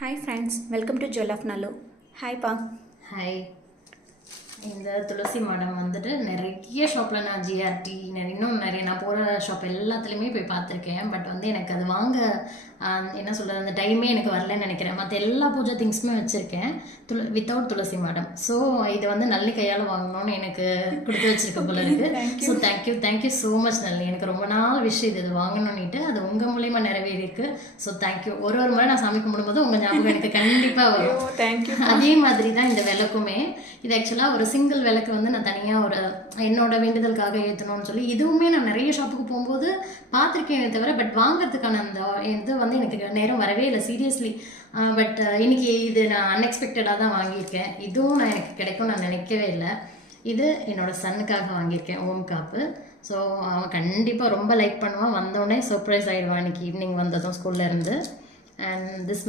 Hi friends, welcome to jewel of Nallu. ஹாய்ப்பா. Hi. இந்த துளசி மாடம் வந்துட்டு நிறைய ஷாப்பில் நான் ஜிஆர்டி இன்னும் நிறைய நான் போகிற ஷாப் எல்லாத்துலேயுமே போய் பார்த்துருக்கேன். பட் வந்து எனக்கு அது வாங்க என்ன சொல்கிறது, அந்த டைமே எனக்கு வரலன்னு நினைக்கிறேன். மற்ற எல்லா பூஜை திங்ஸுமே வச்சுருக்கேன் வித்தவுட் துளசி மாடம். ஸோ இது வந்து நல்லி கையால் வாங்கணும்னு எனக்கு கொடுத்து வச்சிருக்க போல இருக்குது. ஸோ தேங்க்யூ ஸோ மச் நல்லி. எனக்கு ரொம்ப நாள் விஷயம் இது வாங்கணும்னுட்டு அது உங்கள் மூலியமாக நிறைவேறி இருக்கு. So thank you. ஒரு முறை நான் சாமி கும்பிடும்போது உங்கள் ஞாபகம் எனக்கு கண்டிப்பாக வரும். தேங்க்யூ. அதே மாதிரி தான் இந்த விளக்குமே. இது ஆக்சுவலாக ஒரு சிங்கிள் விளக்கு வந்து நான் தனியாக ஒரு என்னோட வேண்டுதலுக்காக ஏற்றணும்னு சொல்லி இதுவுமே நான் நிறைய ஷாப்புக்கு போகும்போது பார்த்துருக்கேனே தவிர பட் வாங்கிறதுக்கான அந்த இது வந்து எனக்கு நேரம் வரவே இல்லை சீரியஸ்லி. பட் இன்னைக்கு இது நான் அன்எக்ஸ்பெக்டடாக தான் வாங்கியிருக்கேன். இதுவும் நான் எனக்கு கிடைக்கும்னு நான் நினைக்கவே இல்லை. இது என்னோட சன்னுக்காக வாங்கியிருக்கேன், ஓம் காப்பு. ஸோ அவன் கண்டிப்பாக ரொம்ப லைக் பண்ணுவான். வந்தோடனே சர்ப்ரைஸ் ஆகிடுவான் இன்னைக்கு ஈவினிங் வந்ததும் ஸ்கூல்லேருந்து. And this